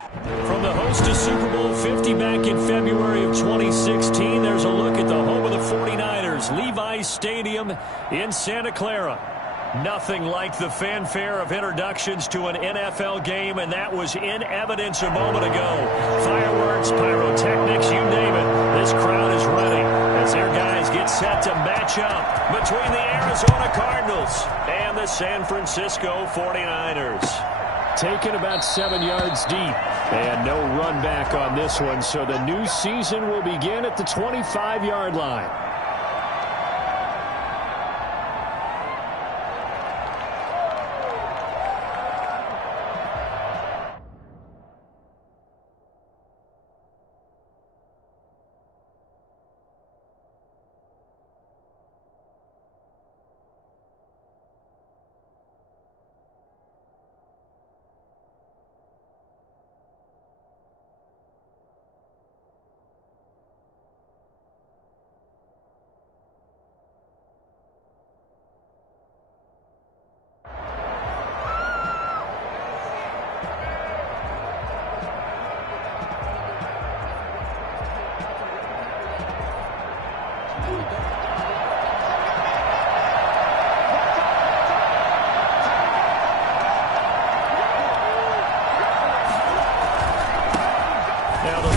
From the host to Super Bowl 50 back in February of 2016, there's a look at the home of the 49ers, Levi's Stadium in Santa Clara. Nothing like the fanfare of introductions to an NFL game, and that was in evidence a moment ago. Fireworks, pyrotechnics, you name it. This crowd is ready as their guys get set to match up between the Arizona Cardinals and the San Francisco 49ers. Taken about 7 yards deep, and no run back on this one, so the new season will begin at the 25-yard line.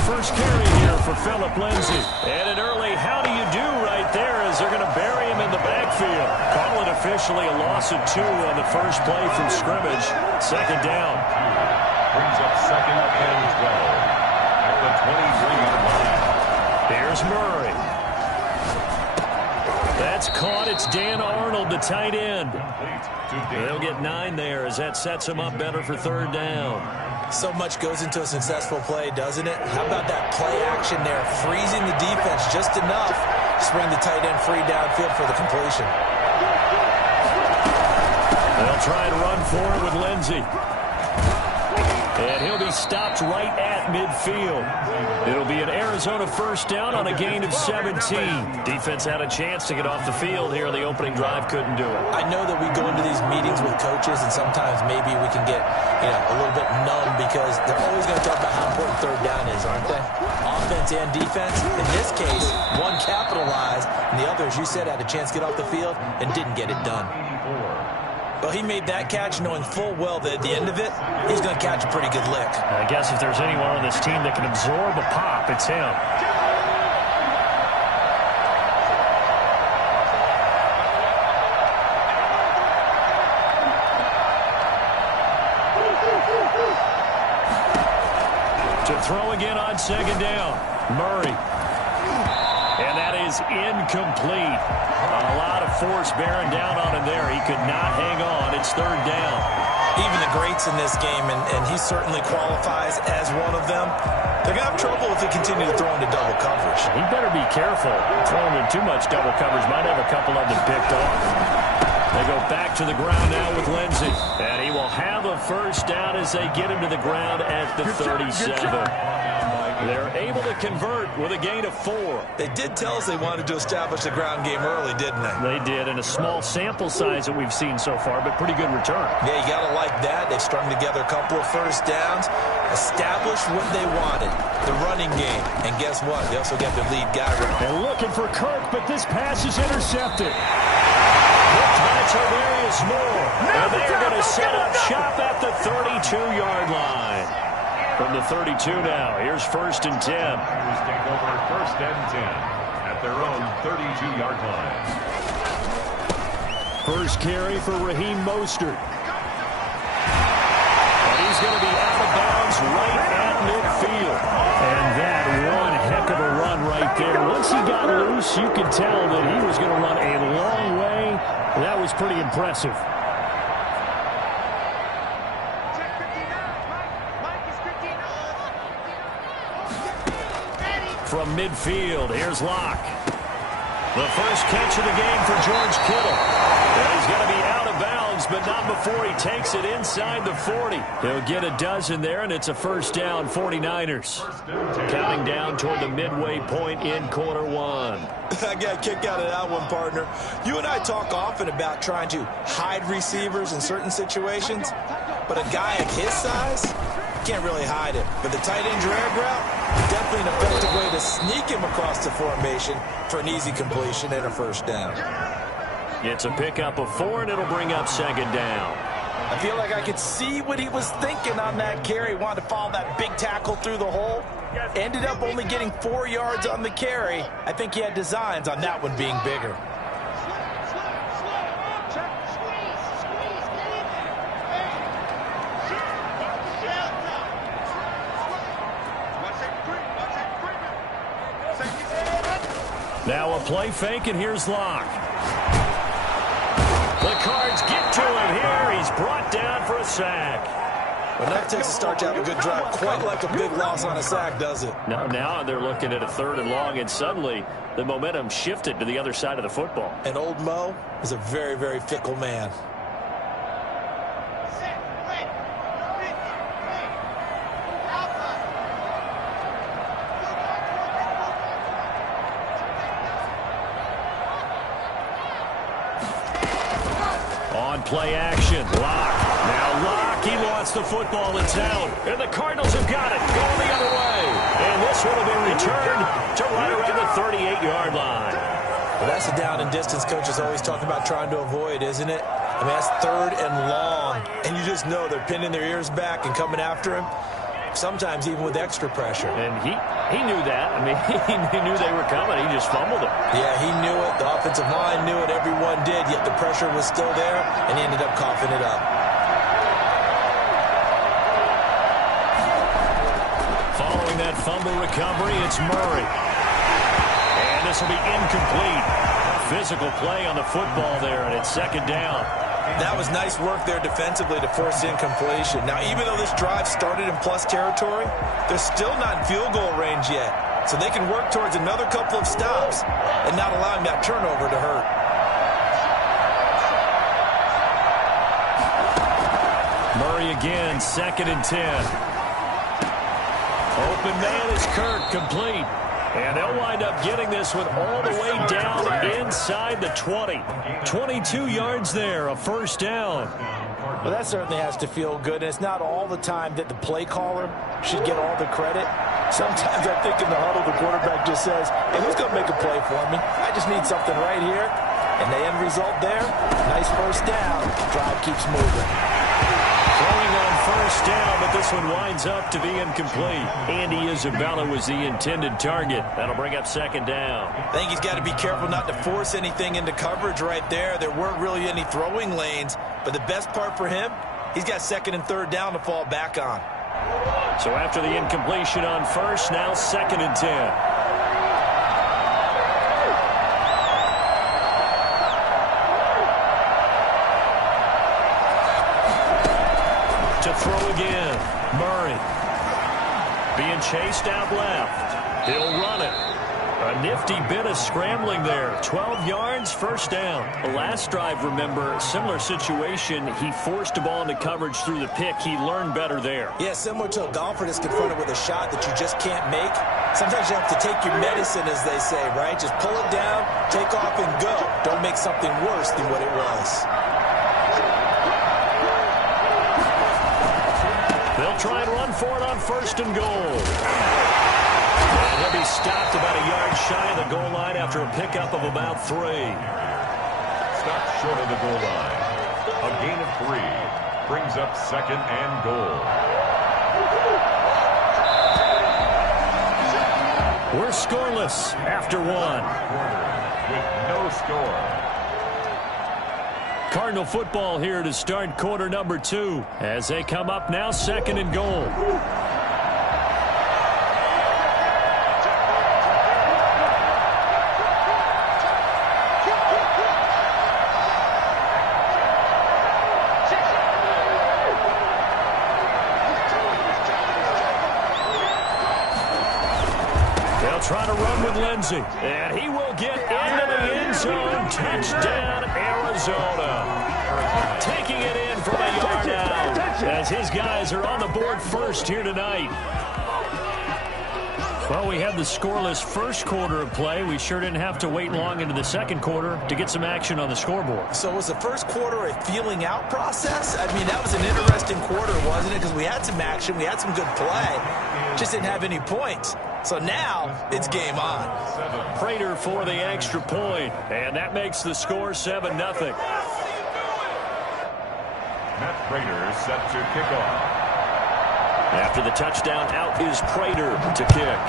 First carry here for Phillip Lindsay. And an early how do you do right there as they're going to bury him in the backfield. Call it officially a loss of 2 on the first play from scrimmage. Second down. Brings up second and 12 at the 23-yard line. Here's Murray. That's caught. It's Dan Arnold, the tight end. They'll get 9 there as that sets him up better for third down. So much goes into a successful play, doesn't it? How about that play action there? Freezing the defense just enough to bring the tight end free downfield for the completion. They'll try to run for it with Lindsay. And he'll be stopped right at midfield. It'll be an Arizona first down on a gain of 17. Defense had a chance to get off the field here. The opening drive couldn't do it. I know that we go into these meetings with coaches, and sometimes maybe we can get a little bit numb because they're always going to talk about how important third down is, aren't they? Offense and defense. In this case, one capitalized, and the other, as you said, had a chance to get off the field and didn't get it done. Well, he made that catch knowing full well that at the end of it, he's going to catch a pretty good lick. I guess if there's anyone on this team that can absorb a pop, it's him. To throw again on second down, Murray. And that is incomplete. A lot of force bearing down on him there. He could not hang on. It's third down. Even the greats in this game, and he certainly qualifies as one of them, they're going to have trouble if they continue to throw into double coverage. He better be careful. Throwing in too much double coverage might have a couple of them picked off. They go back to the ground now with Lindsay. And he will have a first down as they get him to the ground at the 37. They're able to convert with a gain of 4. They did tell us they wanted to establish the ground game early, didn't they? They did, in a small sample size that we've seen so far, but pretty good return. Yeah, you got to like that. They've strung together a couple of first downs, established what they wanted, the running game. And guess what? They also got their lead guy. They're looking for Kirk, but this pass is intercepted. Tavarius Moore. And they're going to set up shop at the 32-yard line. From the 32 now, here's first and 10. Take over first and 10 at their own 32-yard line. First carry for Raheem Mostert. And he's going to be out of bounds right at midfield. And that one heck of a run right there. Once he got loose, you could tell that he was going to run a long way. That was pretty impressive. From midfield, here's Locke. The first catch of the game for George Kittle. And he's going to be out of bounds, but not before he takes it inside the 40. He'll get a dozen there, and it's a first down, 49ers. Counting down toward the midway point in quarter 1. I got a kick out of that one, partner. You and I talk often about trying to hide receivers in certain situations, but a guy of his size, can't really hide it. But the tight end drag route, definitely an effective way to sneak him across the formation for an easy completion and a first down. It's a pickup of 4, and it'll bring up second down. I feel like I could see what he was thinking on that carry. Wanted to follow that big tackle through the hole. Ended up only getting 4 yards on the carry. I think he had designs on that one being bigger. Now a play fake, and here's Locke. The Cards get to him here. He's brought down for a sack. Well, now it takes a start to have a good drive. Quite like a big loss on a sack, does it? Now they're looking at a 3rd and long, and suddenly the momentum shifted to the other side of the football. And old Mo is a very, very fickle man. Play action. Locke. Now Locke. He lost the football. It's out. And the Cardinals have got it. Going the other way. And this one will be returned to right around the 38-yard line. Well, that's a down and distance coach is always talking about trying to avoid, isn't it? I mean, that's 3rd and long. And you just know they're pinning their ears back and coming after him. Sometimes even with extra pressure. And he knew that. I mean, he knew they were coming. He just fumbled it. Yeah, he knew it. The offensive line knew it. Everyone did, yet the pressure was still there, and he ended up coughing it up. Following that fumble recovery, it's Murray. And this will be incomplete. Physical play on the football there, and it's second down. That was nice work there defensively to force incompletion. Now, even though this drive started in plus territory, they're still not in field goal range yet. So they can work towards another couple of stops and not allowing that turnover to hurt. Murray again, 2nd and 10. Open man is Kirk, complete. And they'll wind up getting this one all the way down inside the 20. 22 yards there, a first down. Well, that certainly has to feel good. And it's not all the time that the play caller should get all the credit. Sometimes I think in the huddle, the quarterback just says, hey, who's going to make a play for me? I just need something right here. And the end result there, nice first down. Drive keeps moving. Throwing on first down, but this one winds up to be incomplete. Andy Isabella was the intended target. That'll bring up second down. I think he's got to be careful not to force anything into coverage right there. There weren't really any throwing lanes, but the best part for him, he's got 2nd and 3rd down to fall back on. So after the incompletion on first, now 2nd and 10. To throw again. Murray. Being chased out left. He'll run it. A nifty bit of scrambling there. 12 yards, first down. The last drive, remember, similar situation. He forced the ball into coverage through the pick. He learned better there. Yeah, similar to a golfer that's confronted with a shot that you just can't make. Sometimes you have to take your medicine, as they say, right? Just pull it down, take off, and go. Don't make something worse than what it was. They'll try and run for it on 1st and goal. And he'll be stopped about a yard shy of the goal line after a pickup of about 3. Stopped short of the goal line. A gain of 3 brings up 2nd and goal. We're scoreless after 1. With no score. Cardinal football here to start quarter number 2 as they come up now 2nd and goal. They'll try to run with Lindsey, and he will get into the end zone. Touchdown, Arizona. Taking it in from a yard out as his guys are on the board first here tonight. Well, we had the scoreless first quarter of play. We sure didn't have to wait long into the second quarter to get some action on the scoreboard. So was the first quarter a feeling out process? I mean, that was an interesting quarter, wasn't it? Because we had some action, we had some good play, just didn't have any points. So now it's game on. Prater for the extra point, and that makes the score 7-0. Matt Prater set to kick off. After the touchdown, out is Prater to kick.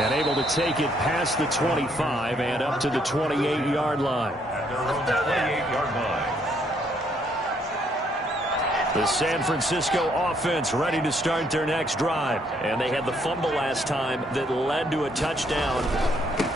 And able to take it past the 25 and up to the 28-yard line. At their own 28-yard line. The San Francisco offense ready to start their next drive. And they had the fumble last time that led to a touchdown.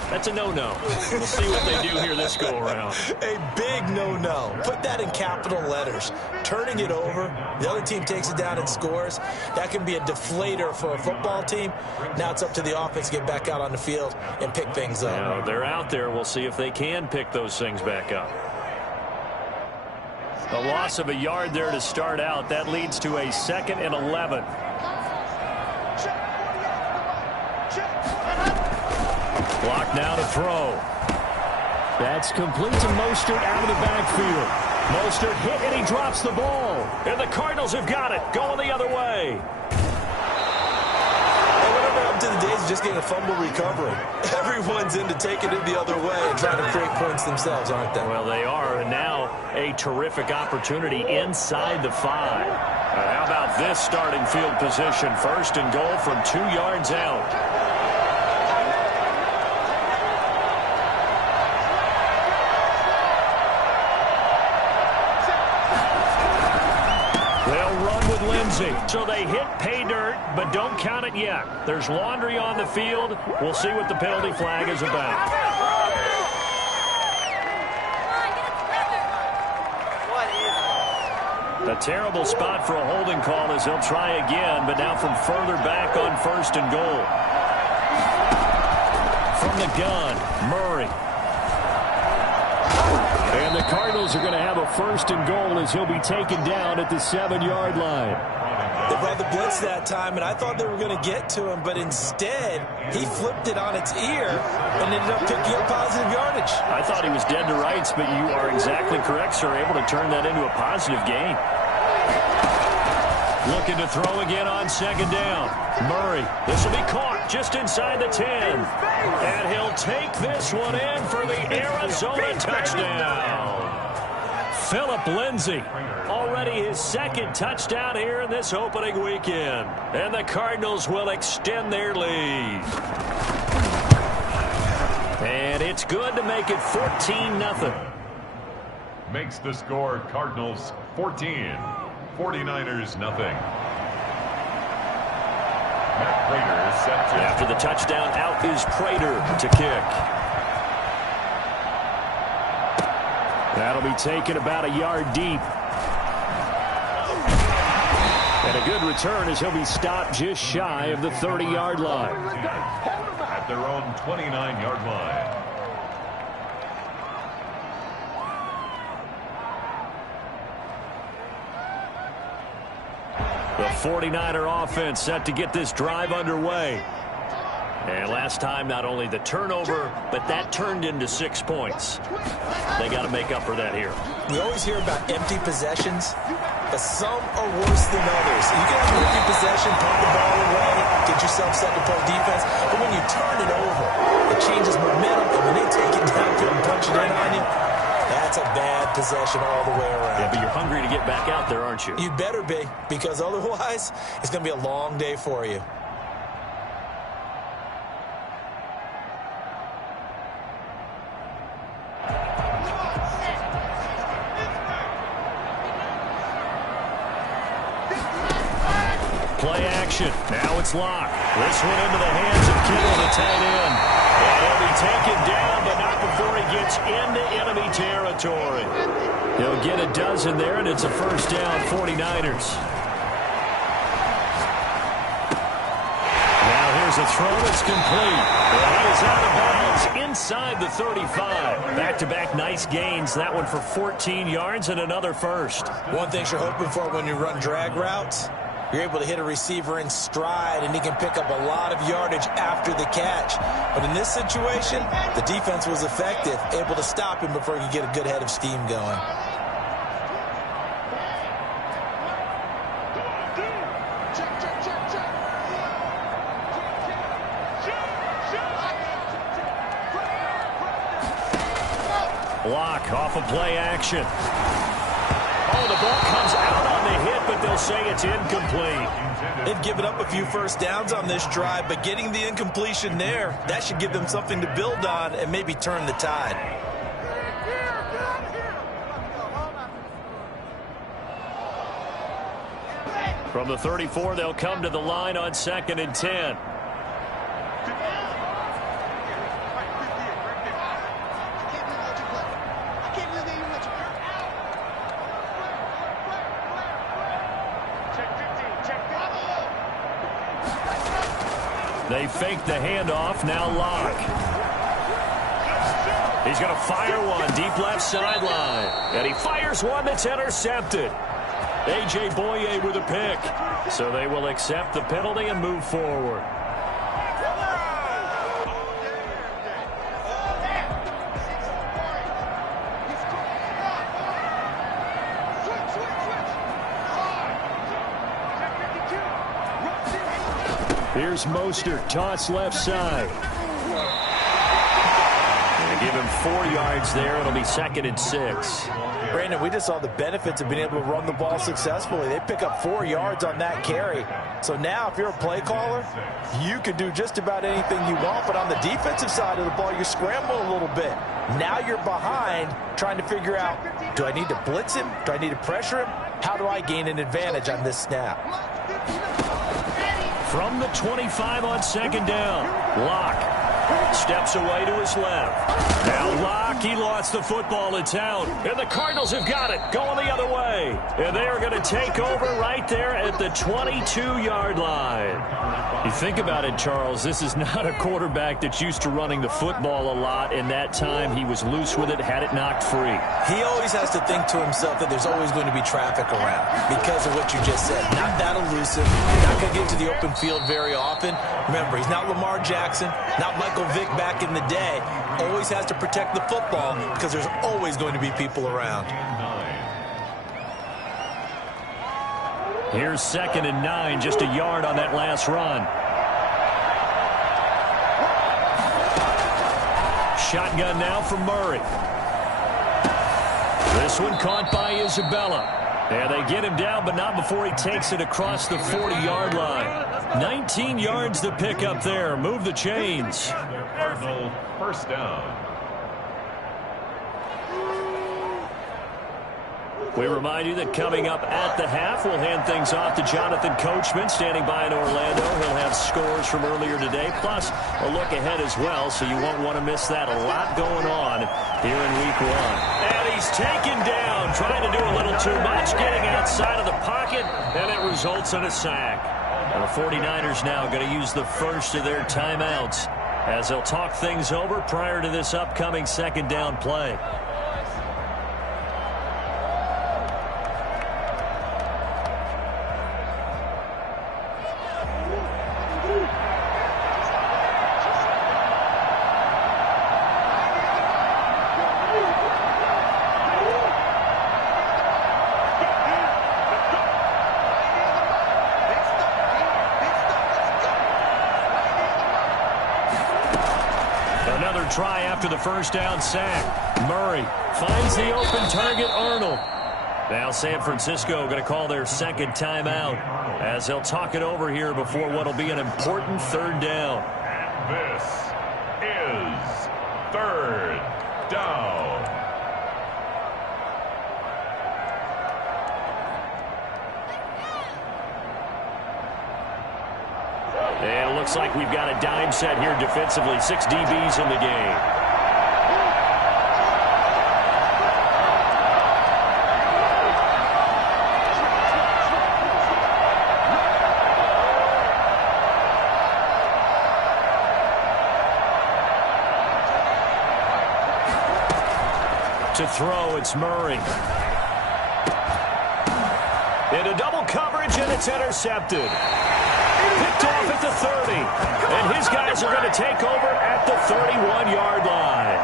That's a no-no. We'll see what they do here this go-around. A big no-no. Put that in capital letters. Turning it over, the other team takes it down and scores. That can be a deflator for a football team. Now it's up to the offense to get back out on the field and pick things up. Now, they're out there. We'll see if they can pick those things back up. A loss of a yard there to start out. That leads to a 2nd and 11. Block now to throw. That's complete to Mostert out of the backfield. Mostert hit and he drops the ball. And the Cardinals have got it. Going the other way. And whatever happened to the days of just getting a fumble recovery? Everyone's into taking it the other way and trying to create points themselves, aren't they? Well, they are. And now a terrific opportunity inside the 5. How about this starting field position? 1st and goal from 2 yards out. So they hit pay dirt, but don't count it yet. There's laundry on the field. We'll see what the penalty flag is about. A terrible spot for a holding call as they'll try again, but now from further back on 1st and goal. From the gun, Murray. And the Cardinals are going to have a 1st and goal as he'll be taken down at the 7-yard line. They brought the blitz that time, and I thought they were going to get to him, but instead, he flipped it on its ear and ended up picking up positive yardage. I thought he was dead to rights, but you are exactly correct, sir. Able to turn that into a positive gain. Looking to throw again on 2nd down. Murray, this will be caught just inside the 10. And he'll take this one in for the Arizona touchdown. Phillip Lindsay, already his 2nd touchdown here in this opening weekend. And the Cardinals will extend their lead. And it's good to make it 14-0. Makes the score Cardinals 14, 49ers nothing. Matt Prater is set to... After the touchdown, out is Prater to kick. That'll be taken about a yard deep. And a good return as he'll be stopped just shy of the 30-yard line. At their own 29-yard line. The 49er offense set to get this drive underway. And last time, not only the turnover, but that turned into 6 points. They got to make up for that here. We always hear about empty possessions, but some are worse than others. You can have an empty possession, punt the ball away, get yourself set to play defense, but when you turn it over, it changes momentum, and when they take it down and punch it in on you, that's a bad possession all the way around. Yeah, but you're hungry to get back out there, aren't you? You better be, because otherwise, it's going to be a long day for you. Play action. Now it's locked. This one into the hands of Kittle, the tight end. And he'll be taken down, but not before he gets into enemy territory. He'll get a dozen there, and it's a 1st down, 49ers. Now There's a throw that's complete. That is out of bounds inside the 35. Back-to-back nice gains. That one for 14 yards and another first. One thing you're hoping for when you run drag routes, you're able to hit a receiver in stride, and he can pick up a lot of yardage after the catch. But in this situation, the defense was effective, able to stop him before he could get a good head of steam going. Block off of play action. Oh, the ball comes out on the hit, but they'll say it's incomplete. They've given up a few first downs on this drive, but getting the incompletion there, that should give them something to build on and maybe turn the tide. From the 34, they'll come to the line on 2nd and 10. They fake the handoff, now Locke. He's going to fire one deep left sideline. And he fires one that's intercepted. A.J. Boye with a pick. So they will accept the penalty and move forward. Here's Mostert, toss left side. They give him 4 yards there. It'll be 2nd and 6. Brandon, we just saw the benefits of being able to run the ball successfully. They pick up 4 yards on that carry. So now if you're a play caller, you can do just about anything you want. But on the defensive side of the ball, you're scrambling a little bit. Now you're behind trying to figure out, do I need to blitz him? Do I need to pressure him? How do I gain an advantage on this snap? From the 25 on 2nd down, Locke steps away to his left. Now Locke, he lost the football in town. And the Cardinals have got it, going the other way. And they are going to take over right there at the 22-yard line. You think about it, Charles, this is not a quarterback that's used to running the football a lot. In that time, he was loose with it, had it knocked free. He always has to think to himself that there's always going to be traffic around because of what you just said. Not that elusive, not going to get to the open field very often. Remember, he's not Lamar Jackson, not Michael Vick back in the day. Always has to protect the football because there's always going to be people around. Here's 2nd and 9, just a yard on that last run. Shotgun now from Murray. This one caught by Isabella. And they get him down, but not before he takes it across the 40-yard line. 19 yards to pick up there. Move the chains. Cardinal first down. We remind you that coming up at the half, we'll hand things off to Jonathan Coachman, standing by in Orlando. He'll have scores from earlier today, plus a look ahead as well, so you won't want to miss that. A lot going on here in Week 1. And he's taken down, trying to do a little too much, getting outside of the pocket, and it results in a sack. And the 49ers now going to use the first of their timeouts as they'll talk things over prior to this upcoming 2nd down play. Try after the first down sack. Murray finds the open target, Arnold. Now San Francisco going to call their 2nd timeout as they'll talk it over here before what will be an important 3rd down. And this is 3rd down. And it looks like we've got a dime set here defensively. 6 DBs in the game. To throw, it's Murray. Into double coverage, and it's intercepted. Picked off at the 30. And his guys are going to take over at the 31-yard line.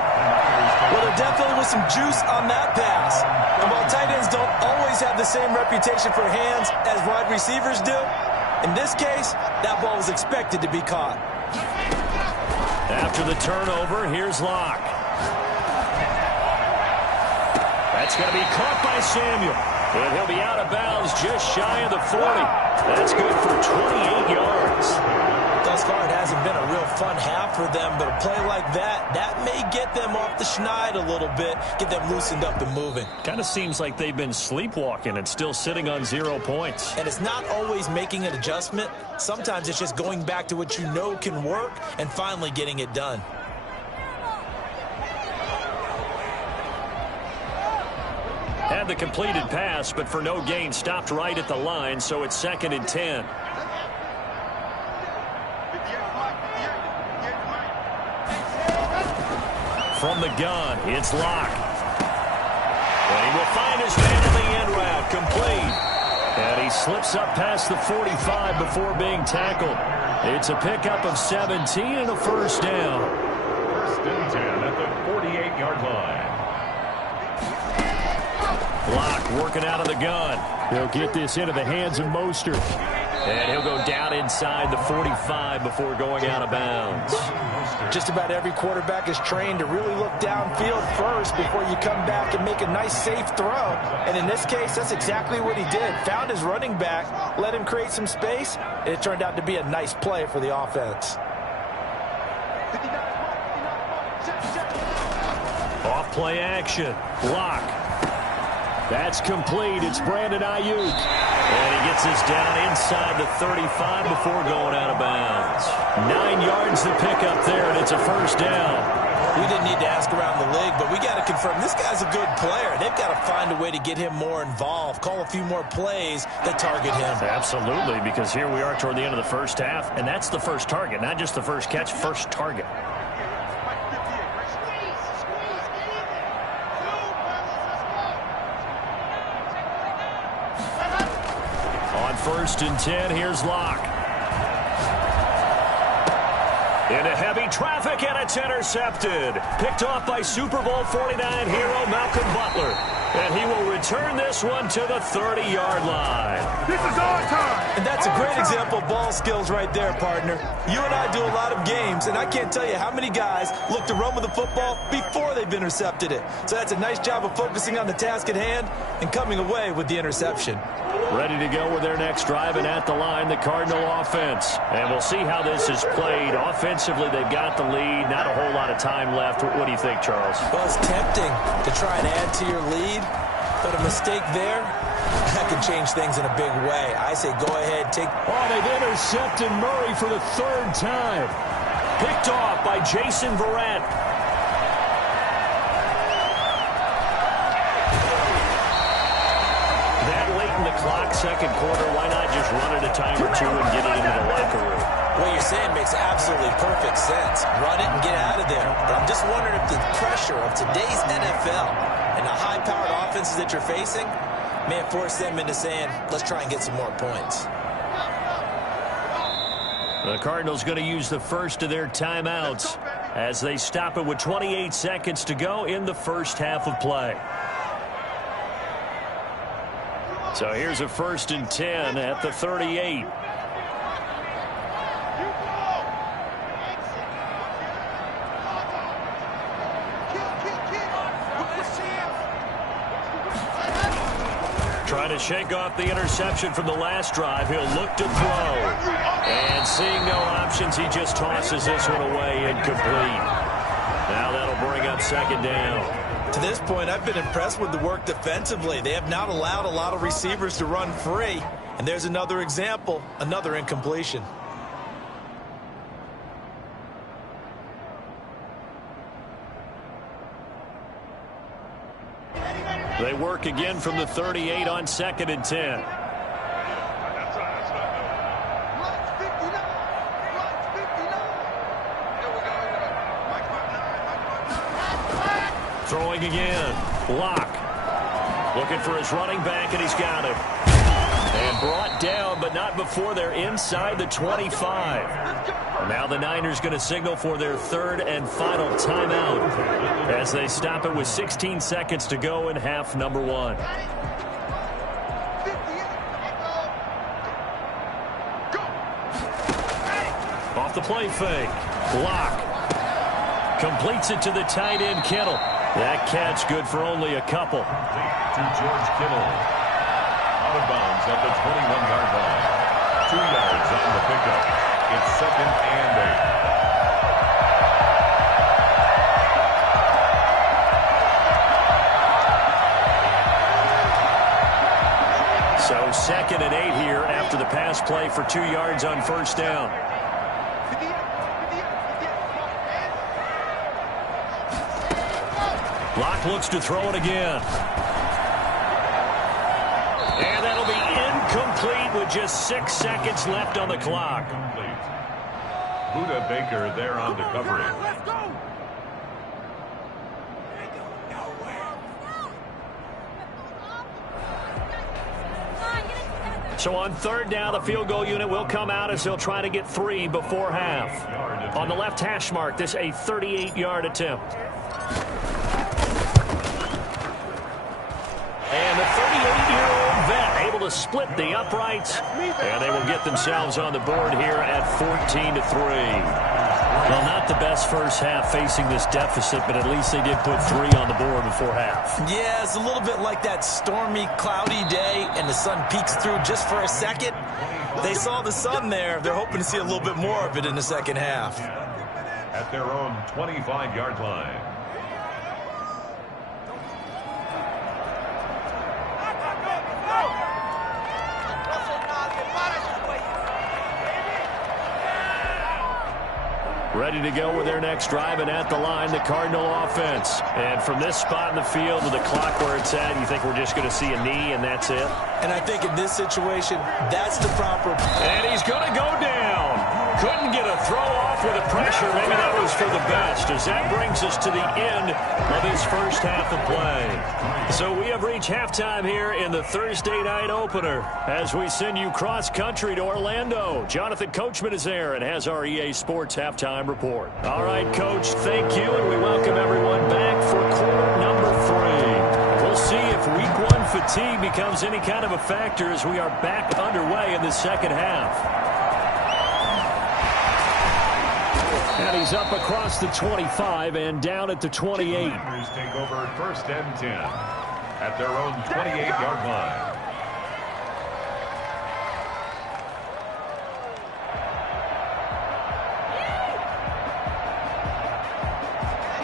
Well, there definitely was some juice on that pass. And while tight ends don't always have the same reputation for hands as wide receivers do, in this case, that ball was expected to be caught. After the turnover, here's Locke. That's going to be caught by Samuel. And he'll be out of bounds just shy of the 40. That's good for 28 yards. Thus far, it hasn't been a real fun half for them, but a play like that may get them off the schneid a little bit, get them loosened up and moving. Kind of seems like they've been sleepwalking and still sitting on 0 points. And it's not always making an adjustment. Sometimes it's just going back to what you know can work and finally getting it done. Had the completed pass, but for no gain, stopped right at the line, so it's 2nd and 10. From the gun, it's Locke. And he will find his man in the end route, complete. And he slips up past the 45 before being tackled. It's a pickup of 17 and a first down. 1st and 10 at the 48-yard line. Locke working out of the gun. He'll get this into the hands of Mostert. And he'll go down inside the 45 before going out of bounds. Just about every quarterback is trained to really look downfield first before you come back and make a nice, safe throw. And in this case, that's exactly what he did. Found his running back, let him create some space, and it turned out to be a nice play for the offense. Off play action. Locke. That's complete. It's Brandon Ayuk. And he gets this down inside the 35 before going out of bounds. 9 yards to pick up there, and it's a first down. We didn't need to ask around the league, but we got to confirm this guy's a good player. They've got to find a way to get him more involved, call a few more plays that target him. Absolutely, because here we are toward the end of the first half, and that's the first target, not just the first catch, first target. On 1st and 10, here's Locke. Into heavy traffic, and it's intercepted. Picked off by Super Bowl 49 hero Malcolm Butler. And he will return this one to the 30-yard line. This is our time. And that's a great example of ball skills right there, partner. You and I do a lot of games, and I can't tell you how many guys look to run with the football before they've intercepted it. So that's a nice job of focusing on the task at hand and coming away with the interception. Ready to go with their next drive, and at the line, the Cardinal offense. And we'll see how this is played. Offensively, they've got the lead. Not a whole lot of time left. What do you think, Charles? Well, it's tempting to try and add to your lead, but a mistake there, that can change things in a big way. I say go ahead, take... Oh, they've intercepted Murray for the 3rd time. Picked off by Jason Verrett. Clock, 2nd quarter, why not just run it a time or two and get it into the locker room? What you're saying makes absolutely perfect sense. Run it and get out of there. But I'm just wondering if the pressure of today's NFL and the high-powered offenses that you're facing may have forced them into saying, let's try and get some more points. The Cardinals going to use the first of their timeouts as they stop it with 28 seconds to go in the first half of play. So here's a 1st and 10 at the 38. Trying to shake off the interception from the last drive. He'll look to throw. And seeing no options, he just tosses this one away incomplete. Now that'll bring up 2nd down. To this point, I've been impressed with the work defensively. They have not allowed a lot of receivers to run free. And there's another example, another incompletion. They work again from the 38 on 2nd and 10. Throwing again. Block. Looking for his running back, and he's got it. And brought down, but not before they're inside the 25. Now the Niners going to signal for their third and final timeout as they stop it with 16 seconds to go in half number 1. Off the play fake. Block. Completes it to the tight end, Kittle. That catch good for only a couple. To George Kittle. Out of bounds at the 21-yard line. 2 yards on the pickup. It's 2nd and 8. So 2nd and 8 here after the pass play for 2 yards on first down. Block looks to throw it again. And that'll be incomplete with just 6 seconds left on the clock. Buda Baker there on the coverage. So on third down, the field goal unit will come out as he'll try to get 3 before half. On the left hash mark, this a 38-yard attempt. And the 38-year-old vet able to split the uprights, and they will get themselves on the board here at 14-3. Well, not the best first half facing this deficit, but at least they did put 3 on the board before half. Yeah, it's a little bit like that stormy, cloudy day, and the sun peeks through just for a second. They saw the sun there. They're hoping to see a little bit more of it in the second half. At their own 25-yard line. Ready to go with their next drive, and at the line, the Cardinal offense. And from this spot in the field with the clock where it's at, you think we're just going to see a knee and that's it? And I think in this situation, that's the proper. And he's going to go down. Couldn't get a throw off with the pressure. Maybe that was for the best, as that brings us to the end of his first half of play. So we have reached halftime here in the Thursday night opener as we send you cross-country to Orlando. Jonathan Coachman is there and has our EA Sports halftime report. All right, Coach, thank you, and we welcome everyone back for quarter number 3. We'll see if week 1 fatigue becomes any kind of a factor as we are back underway in the second half. And he's up across the 25 and down at the 28. The Niners take over 1st and 10 at their own 28-yard line.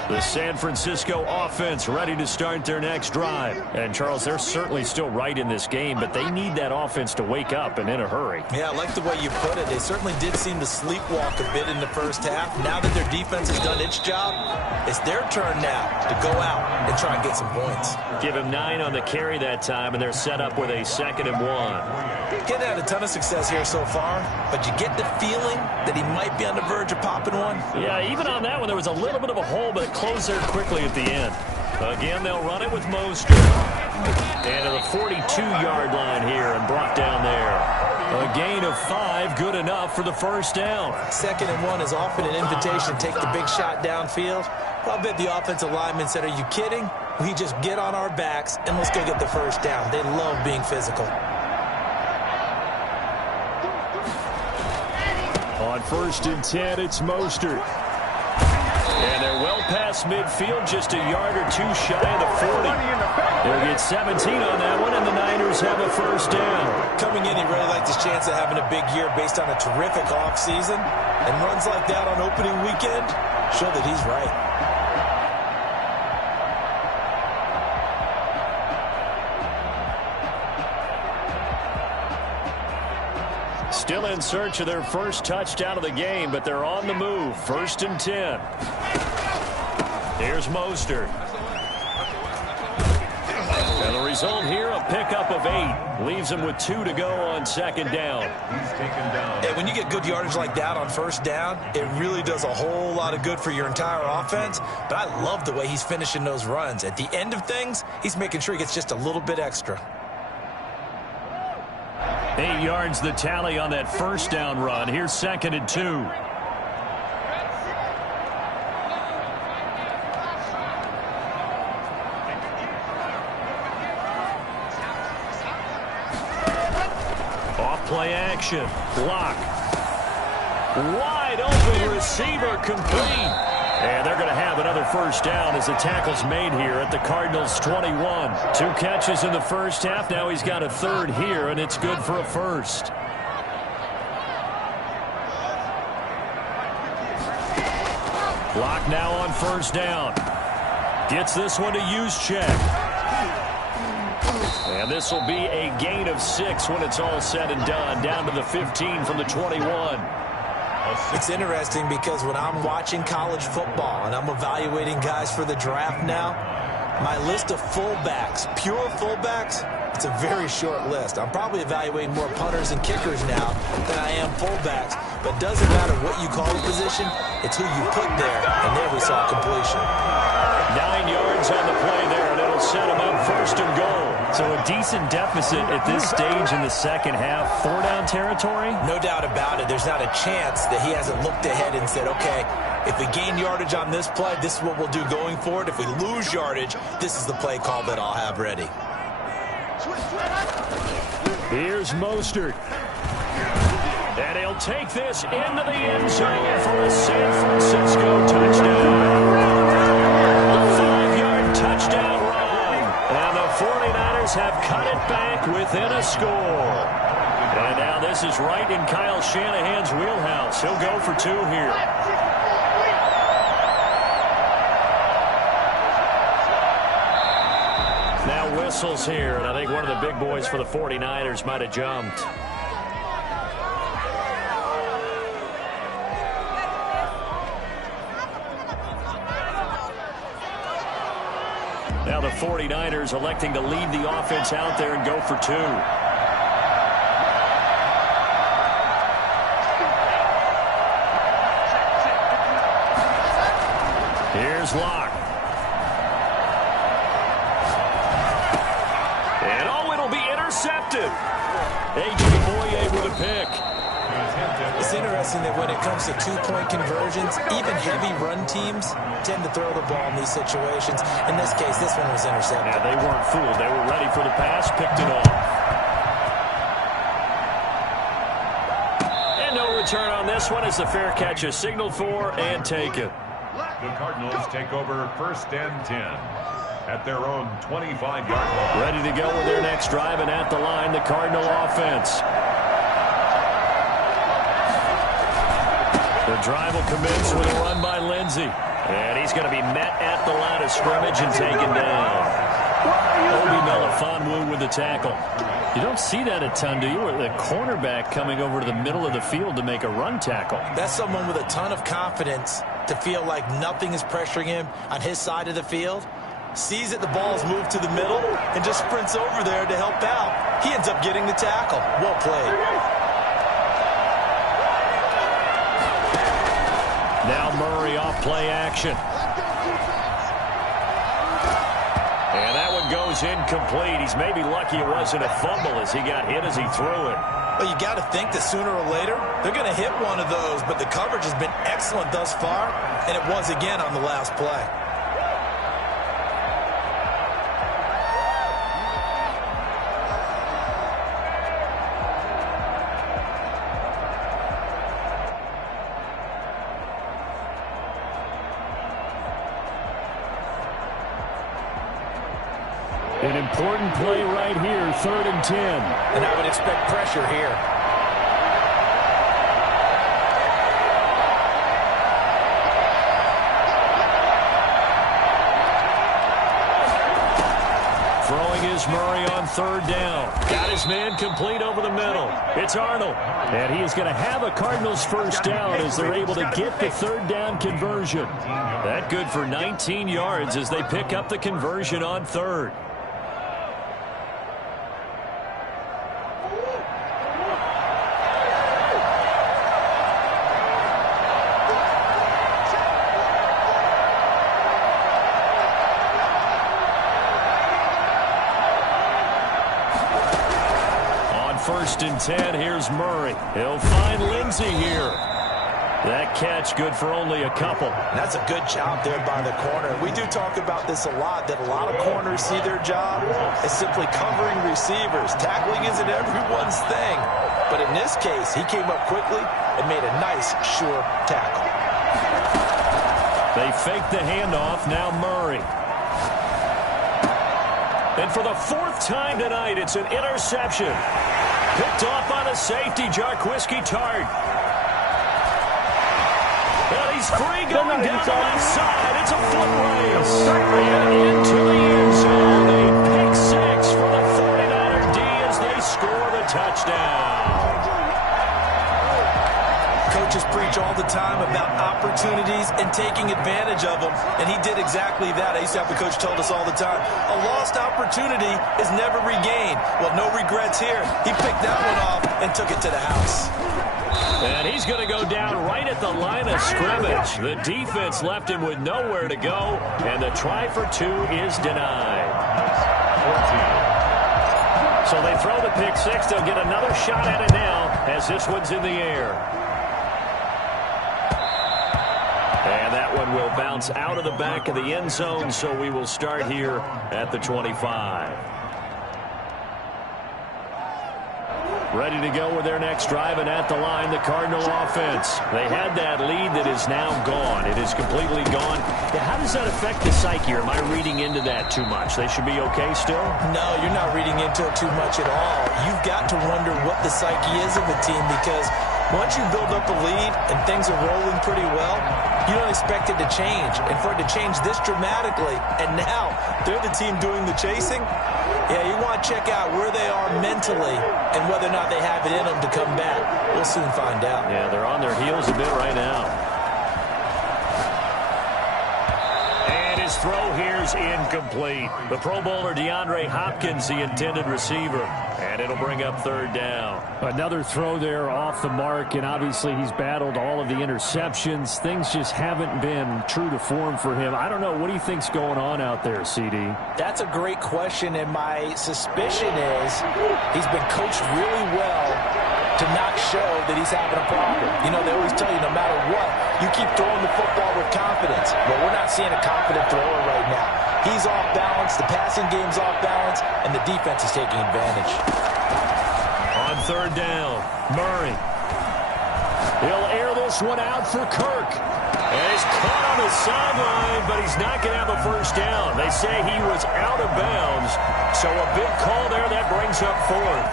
The San Francisco offense ready to start their next drive. And, Charles, they're certainly still right in this game, but they need that offense to wake up and in a hurry. Yeah, I like the way you put it. They certainly did seem to sleepwalk a bit in the first half. Now that their defense has done its job, it's their turn now to go out and try and get some points. Give him 9 on the carry that time, and they're set up with a 2nd and 1. Getting had a ton of success here so far, but you get the feeling that he might be on the verge of popping one. Yeah, even on that one, there was a little bit of a hole, but it closed there quickly at the end. Again, they'll run it with Mostert. And to the 42-yard line here and brought down there. A gain of 5, good enough for the first down. 2nd and 1 is often an invitation to take the big shot downfield. I'll bet the offensive lineman said, are you kidding? We just get on our backs and let's go get the first down. They love being physical. On 1st and 10, it's Mostert. And they're well past midfield, just a yard or 2 shy of the 40. They'll get 17 on that one, and the Niners have a first down. Coming in, he really liked his chance of having a big year based on a terrific offseason. And runs like that on opening weekend show that he's right. Still in search of their first touchdown of the game, but they're on the move. 1st and 10. Here's Mostert. And the result here, a pickup of 8. Leaves him with 2 to go on second down. He's taken down. And when you get good yardage like that on first down, it really does a whole lot of good for your entire offense. But I love the way he's finishing those runs. At the end of things, he's making sure he gets just a little bit extra. 8 yards the tally on that first down run. Here's 2nd and 2. Play action. Block. Wide open receiver complete. And they're going to have another first down as the tackle's made here at the Cardinals' 21. 2 catches in the first half. Now he's got a third here, and it's good for a first. Block now on first down. Gets this one to use check. And this will be a gain of 6 when it's all said and done. Down to the 15 from the 21. It's interesting because when I'm watching college football and I'm evaluating guys for the draft now, my list of fullbacks, pure fullbacks, it's a very short list. I'm probably evaluating more punters and kickers now than I am fullbacks. But it doesn't matter what you call the position, it's who you put there. And there we saw completion. 9 yards on the play there, and it'll set him up 1st and goal. So a decent deficit at this stage in the second half. 4-down territory? No doubt about it. There's not a chance that he hasn't looked ahead and said, okay, if we gain yardage on this play, this is what we'll do going forward. If we lose yardage, this is the play call that I'll have ready. Here's Mostert. And he'll take this into the end zone for a San Francisco touchdown. A 5-yard touchdown run. And the 49ers have cut it back within a score. And now this is right in Kyle Shanahan's wheelhouse. He'll go for 2 here. Now whistles here, and I think one of the big boys for the 49ers might have jumped. Now the 49ers electing to lead the offense out there and go for 2. Here's Locke. And oh, it'll be intercepted. A.J. Boye with a pick. It's interesting that when it comes to 2-point conversions, even heavy run teams tend to throw the ball in these situations. In this case, this one was intercepted. Yeah, they weren't fooled. They were ready for the pass, picked it off. And no return on this one as the fair catch is signaled for and taken. The Cardinals take over 1st and 10 at their own 25-yard line. Ready to go with their next drive, and at the line, the Cardinal offense. The drive will commence with a run by Lindsey. And he's going to be met at the line of scrimmage and taken down. Obi Melifonwu with the tackle. You don't see that a ton, do you? Or the cornerback coming over to the middle of the field to make a run tackle. That's someone with a ton of confidence to feel like nothing is pressuring him on his side of the field. Sees that the ball's moved to the middle and just sprints over there to help out. He ends up getting the tackle. Well played. Now Murray off play action. And that one goes incomplete. He's maybe lucky it wasn't a fumble as he got hit as he threw it. Well, you got to think that sooner or later they're going to hit one of those, but the coverage has been excellent thus far, and it was again on the last play. An important play right here, 3rd and 10. And I would expect pressure here. Throwing is Murray on 3rd down. Got his man complete over the middle. It's Arnold. And he is going to have a Cardinals first down as they're able to get the 3rd down conversion. That good for 19 yards as they pick up the conversion on 3rd. 1st and 10. Here's Murray. He'll find Lindsey here. That catch good for only a couple. That's a good job there by the corner. We do talk about this a lot, that a lot of corners see their job as simply covering receivers. Tackling isn't everyone's thing. But in this case, he came up quickly and made a nice, sure tackle. They fake the handoff. Now Murray. And for the 4th time tonight, it's an interception. Picked off by the safety, Jarquiski Tart. And he's free going down the left side. It's a foot race. And into the end zone. A pick 6 for the 49er D as they score the touchdown. Coaches preach all the time about opportunities and taking advantage of them, and he did exactly that. I used to have the coach told us all the time, a lost opportunity is never regained. Well, no regrets here. He picked that one off and took it to the house. And he's going to go down right at the line of scrimmage. The defense left him with nowhere to go, and the try for 2 is denied. 14. So they throw the pick 6. They'll get another shot at it now as this one's in the air. And that one will bounce out of the back of the end zone, so we will start here at the 25. Ready to go with their next drive, and at the line, the Cardinal offense. They had that lead that is now gone. It is completely gone. Yeah, how does that affect the psyche? Or am I reading into that too much? They should be okay still? No, you're not reading into it too much at all. You've got to wonder what the psyche is of a team, because once you build up a lead and things are rolling pretty well, you don't expect it to change. And for it to change this dramatically, and now they're the team doing the chasing, yeah, you want to check out where they are mentally and whether or not they have it in them to come back. We'll soon find out. Yeah, they're on their heels a bit right now. And his throw here's incomplete. The Pro Bowler DeAndre Hopkins, the intended receiver. And it'll bring up 3rd down. Another throw there off the mark, and obviously he's battled all of the interceptions. Things just haven't been true to form for him. I don't know. What do you think's going on out there, CD? That's a great question, and my suspicion is he's been coached really well to not show that he's having a problem. You know, they always tell you no matter what, you keep throwing the football with confidence. But we're not seeing a confident thrower right now. He's off balance, the passing game's off balance, and the defense is taking advantage. On 3rd down, Murray. He'll air this one out for Kirk. And he's caught on the sideline, but he's not going to have a 1st down. They say he was out of bounds, so a big call there that brings up 4th.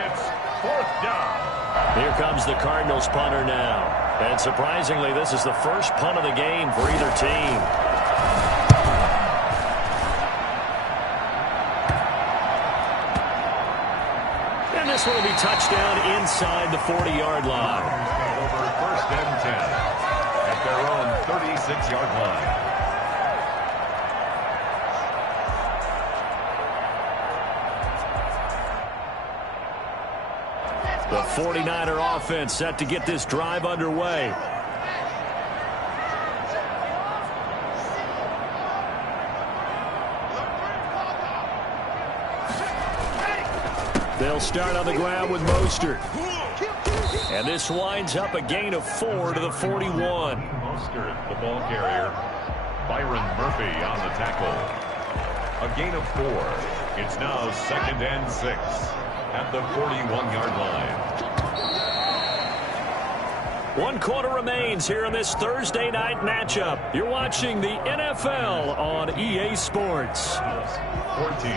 It's 4th down. Here comes the Cardinals punter now. And surprisingly, this is the first punt of the game for either team. And this one will be touchdown inside the 40-yard line. Over 1st and 10 at their own 36-yard line. The 49er offense set to get this drive underway. They'll start on the ground with Mostert. And this winds up a gain of 4 to the 41. Mostert, the ball carrier. Byron Murphy on the tackle. A gain of 4. It's now 2nd and 6 at the 41-yard line. 1 quarter remains here in this Thursday night matchup. You're watching the NFL on EA Sports. 14.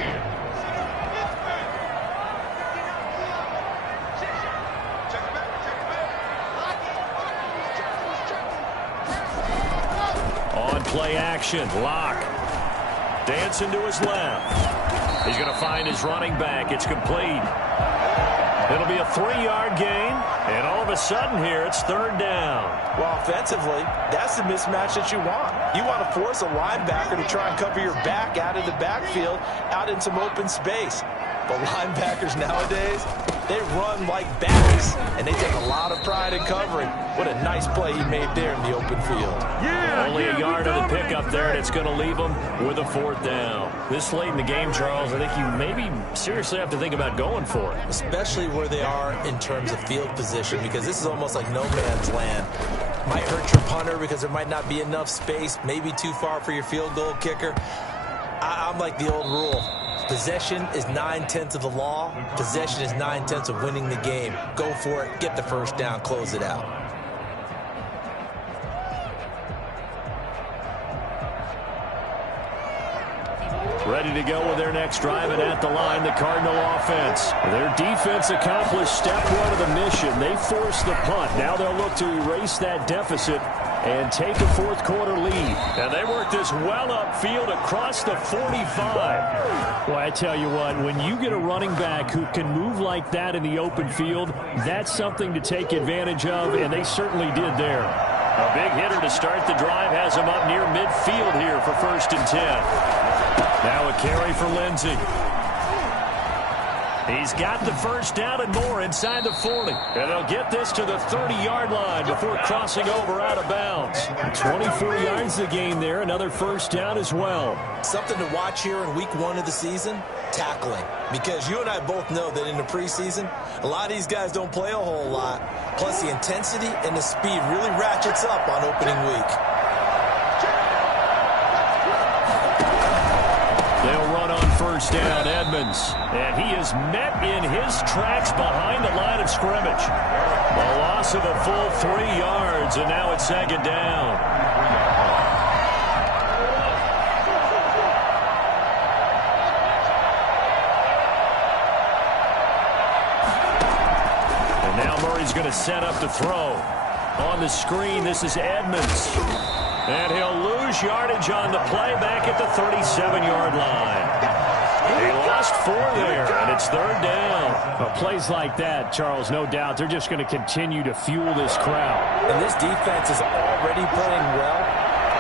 On play action, Locke. Dancing to his left. He's going to find his running back. It's complete. It'll be a 3-yard gain, and all of a sudden here, it's 3rd down. Well, offensively, that's the mismatch that you want. You want to force a linebacker to try and cover your back out of the backfield, out in some open space. But linebackers nowadays, They run like bats, and they take a lot of pride in covering. What a nice play he made there in the open field. Only a yard of the pickup there, and it's going to leave them with a 4th down. This late in the game, Charles, I think you maybe seriously have to think about going for it. Especially where they are in terms of field position, because this is almost like no man's land. Might hurt your punter because there might not be enough space, maybe too far for your field goal kicker. I'm like the old rule. Possession is 9/10 of the law. Possession is 9/10 of winning the game. Go for it. Get the first down. Close it out. Ready to go with their next drive, and at the line, the Cardinal offense. Their defense accomplished step 1 of the mission. They forced the punt. Now they'll look to erase that deficit and take a 4th quarter lead. And they work this well upfield across the 45. Well, I tell you what, when you get a running back who can move like that in the open field, that's something to take advantage of, and they certainly did there. A big hitter to start the drive has him up near midfield here for 1st and 10. Now a carry for Lindsey. He's got the first down and more inside the 40. And they'll get this to the 30-yard line before crossing over out of bounds. 24 yards the game there. Another first down as well. Something to watch here in week 1 of the season, tackling. Because you and I both know that in the preseason, a lot of these guys don't play a whole lot. Plus the intensity and the speed really ratchets up on opening week. They'll run on first down, Edmonds. And he is met in his tracks behind the line of scrimmage. A loss of a full 3 yards, and now it's 2nd down. And now Murray's going to set up to throw. On the screen, this is Edmonds. And he'll lose yardage on the play back at the 37-yard line. He lost 4 there, and it's 3rd down. Well, plays like that, Charles, no doubt, they're just going to continue to fuel this crowd. And this defense is already playing well,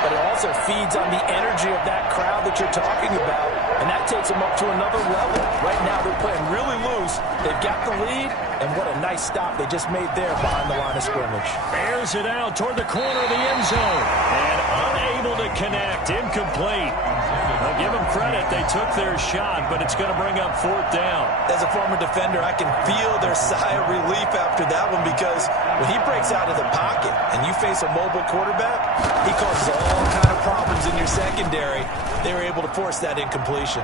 but it also feeds on the energy of that crowd that you're talking about, and that takes them up to another level. Right now, they're playing really loose. They've got the lead, and what a nice stop they just made there behind the line of scrimmage. Airs it out toward the corner of the end zone, and unable to connect, incomplete. I'll give them credit. They took their shot, but it's going to bring up 4th down. As a former defender, I can feel their sigh of relief after that one, because when he breaks out of the pocket and you face a mobile quarterback, he causes all kind of problems in your secondary. They were able to force that incompletion.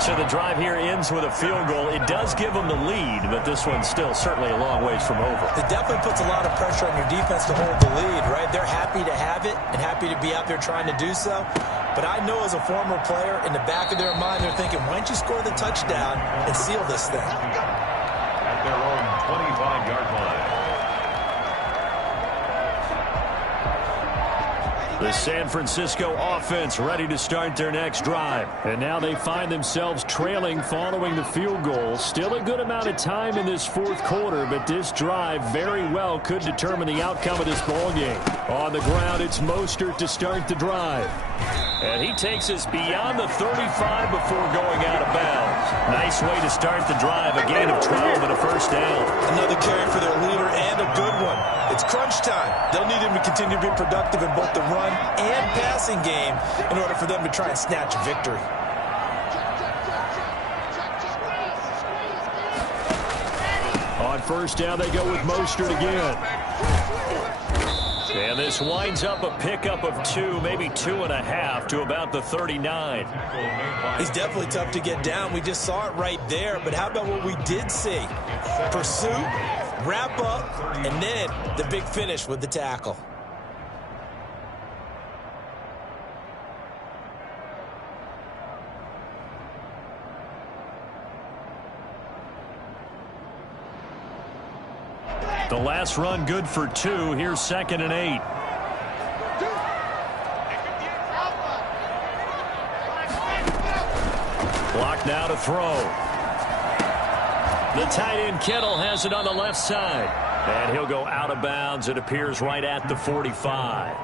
So the drive here ends with a field goal. It does give them the lead, but this one's still certainly a long ways from over. It definitely puts a lot of pressure on your defense to hold the lead, right? They're happy to have it and happy to be out there trying to do so. But I know as a former player, in the back of their mind, they're thinking, why don't you score the touchdown and seal this thing? At their own 25-yard line. The San Francisco offense ready to start their next drive. And now they find themselves trailing following the field goal. Still a good amount of time in this 4th quarter, but this drive very well could determine the outcome of this ballgame. On the ground, it's Mostert to start the drive. And he takes us beyond the 35 before going out of bounds. Nice way to start the drive. A gain of 12 and a first down. Another carry for their leader and a good one. It's crunch time. They'll need him to continue to be productive in both the run and passing game in order for them to try and snatch a victory. On first down, they go with Mostert again. And this winds up a pickup of 2, maybe 2.5 to about the 39. He's definitely tough to get down. We just saw it right there. But how about what we did see? Pursuit, wrap up, and then the big finish with the tackle. The last run good for 2. Here's 2nd and 8. Block now to throw. The tight end Kittle has it on the left side. And he'll go out of bounds. It appears right at the 45.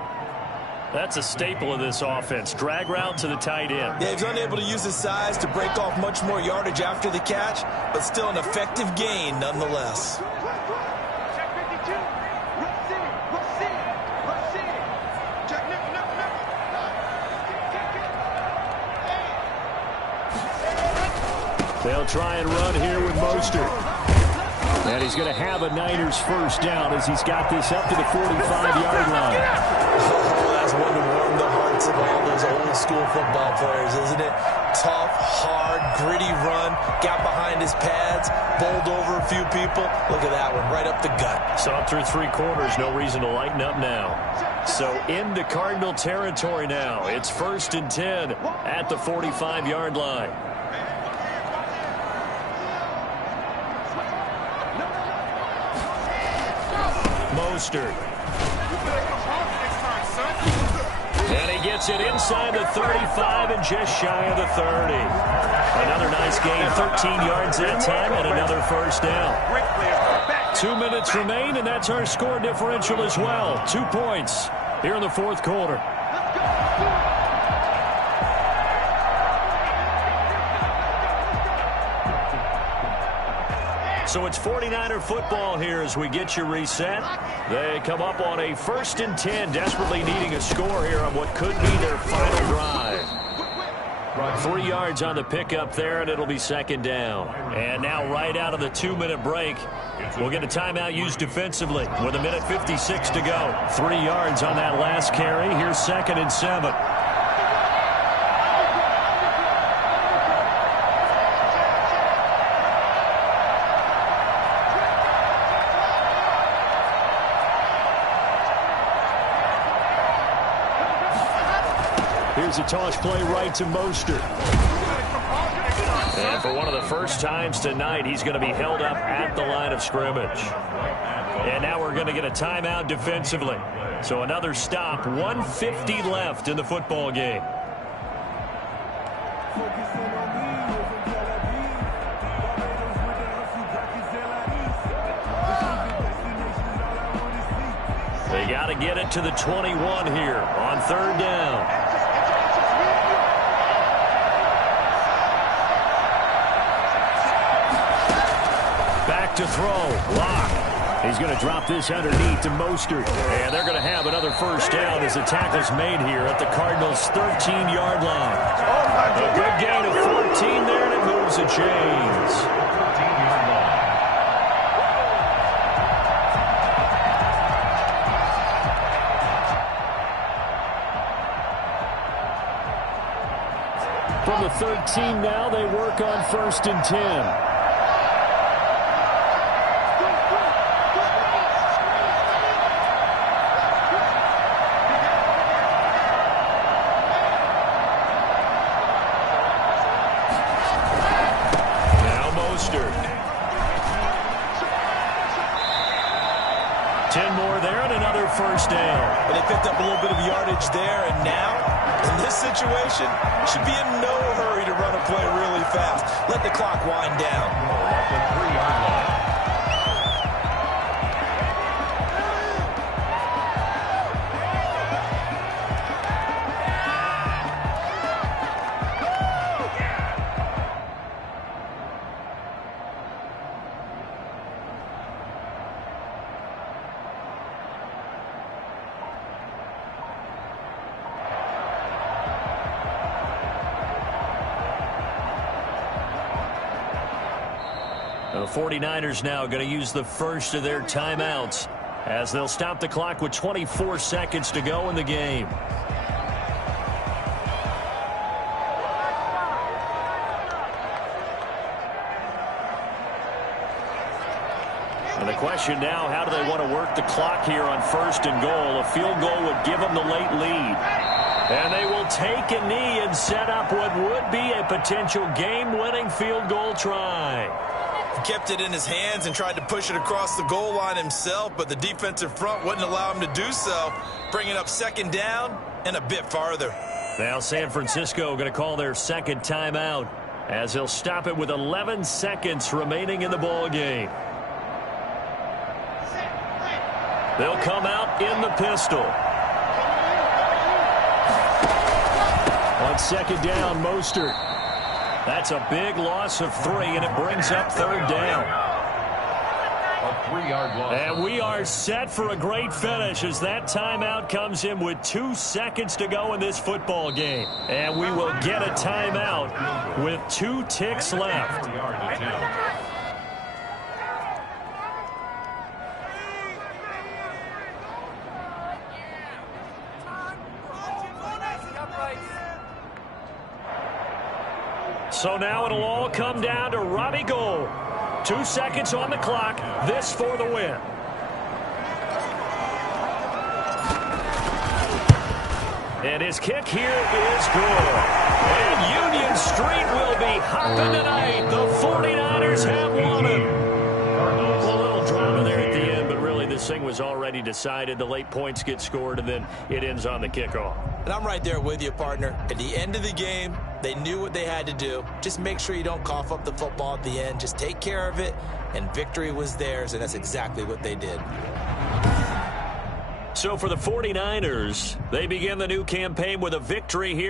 That's a staple of this offense. Drag route to the tight end. Yeah, he's unable to use his size to break off much more yardage after the catch, but still an effective gain nonetheless. They'll try and run here with Mostert. And he's going to have a Niners first down as he's got this up to the 45-yard line. Oh, that's one to warm the hearts of all those old-school football players, isn't it? Tough, hard, gritty run, got behind his pads, bowled over a few people. Look at that one, right up the gut. Saw it through 3 quarters, no reason to lighten up now. So into Cardinal territory now. It's 1st and 10 at the 45-yard line. Mostert. And he gets it inside the 35 and just shy of the 30. Another nice gain, 13 yards that time, and another first down. 2 minutes remain, and that's our score differential as well. 2 points here in the 4th quarter. So it's 49er football here as we get you reset. They come up on a 1st and 10, desperately needing a score here on what could be their final drive. 3 yards on the pickup there, and it'll be 2nd down. And now right out of the 2-minute break, we'll get a timeout used defensively with 1:56 to go. 3 yards on that last carry. Here's 2nd and 7. Here's a toss play right to Mostert. And for one of the first times tonight, he's going to be held up at the line of scrimmage. And now we're going to get a timeout defensively. So another stop, 1:50 left in the football game. They got to get it to the 21 here on 3rd down. To throw. Lock. He's going to drop this underneath to Mostert. And they're going to have another first down as the tackle's made here at the Cardinals' 13-yard line. A good gain of 14 there, and it moves the chains. 13-yard line. From the 13 now, they work on 1st and 10. First down. But they picked up a little bit of yardage there, and now, in this situation, should be in no hurry to run a play really fast. Let the clock wind down. At the 3-yard line. The 49ers now going to use the first of their timeouts as they'll stop the clock with 24 seconds to go in the game. And the question now, how do they want to work the clock here on 1st and goal? A field goal would give them the late lead. And they will take a knee and set up what would be a potential game-winning field goal try. He kept it in his hands and tried to push it across the goal line himself, but the defensive front wouldn't allow him to do so, bringing up 2nd down and a bit farther. Now San Francisco going to call their 2nd timeout as they'll stop it with 11 seconds remaining in the ball game. They'll come out in the pistol. On second down, Mostert. That's a big loss of 3, and it brings up third down. A 3-yard loss. And we are set for a great finish as that timeout comes in with 2 seconds to go in this football game. And we will get a timeout with 2 ticks left. So now it'll all come down to Robbie Gould. 2 seconds on the clock. This for the win. And his kick here is good. And Union Street will be hopping tonight. The 49ers have won it. A little drama there at the end, but really this thing was already decided. The late points get scored, and then it ends on the kickoff. And I'm right there with you, partner. At the end of the game, they knew what they had to do. Just make sure you don't cough up the football at the end. Just take care of it, and victory was theirs, and that's exactly what they did. So for the 49ers, they begin the new campaign with a victory here.